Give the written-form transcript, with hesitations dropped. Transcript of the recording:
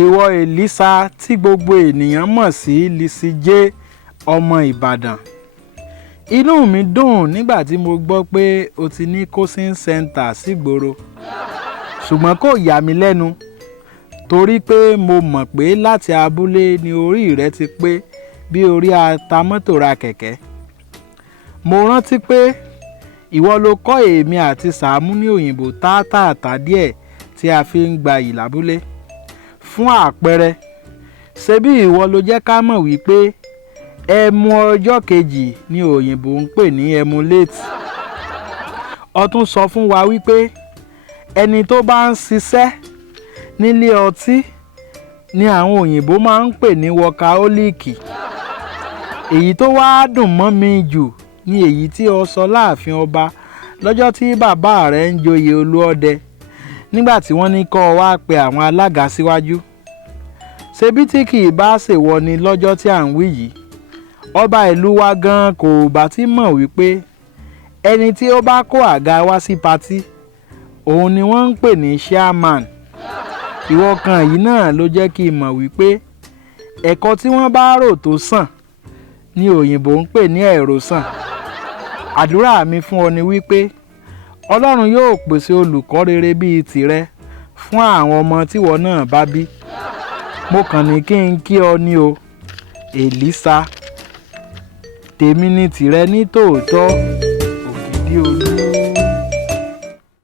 ìwọ Elisa tí gbogbo ènìyàn mọ̀ sí LizzyJay ọmọ Ìbàdàn. Inú mi dùn nígbà tí mo gbọ́ pé o ti ní Cosin senta sígboro. Ṣùgbọ́n kò yà mí lẹ́nu torí pé mo mọ̀ pé láti abúlé ni orí rẹ ti pé bí orí atamọ́tò ra kẹ̀kẹ́. Mo rántí pé ìwọ ló kọ́ èmi àti Sàámú ní òyìnbó tátàtà díẹ̀ tí a fi ń gba ìlábúlé. Fún àpẹẹrẹ, ṣebí ìwọ ló jẹ́ ká mọ̀ wípé ẹmu ọjọ́ kejì ni òyìnbó ń pè ní emulate. Ó tún sọ fún wa wípé ẹni tó bá ń ṣiṣẹ́ nílé ọtí ni àwọn òyìnbó máa ń pè ní workaholic. Èyí tó wá dùn mọ́ mi jù ni èyí tí o sọ láàfin ọba lọ́jọ́ tí bàbá rẹ̀ ń joyè olúọdẹ nígbà tí wọ́n ní kó wá pe àwọn alága síwájú. Ṣebí tí kì í bá ṣèwọ ni lọ́jọ́ tí à ń wí yìí, ọba ìlú wa gan kò bá ti mọ̀ wípé ẹni tí ó bá kó àga wá sí patí òun ni wọ́n ń pè ní chairman. Ìwọ kan yìí náà ló jẹ́ kí n mọ̀ wípé ẹ̀kọ́ tí wọ́n bá rò tó sàn ni òyìnbó ń pè ní ẹ̀rọ sàn. Àdúrà mi fún ọ ni wípé Ọlọ́run yóò pèsè olùkọ́ rere bíi tìrẹ fún àwọn ọmọ tíwọ náà bá bí. Mo kàn ní kí n kí ọ ní o, Elisa. Tèmi ni tìrẹ ní tòótọ́, Ogidiolu.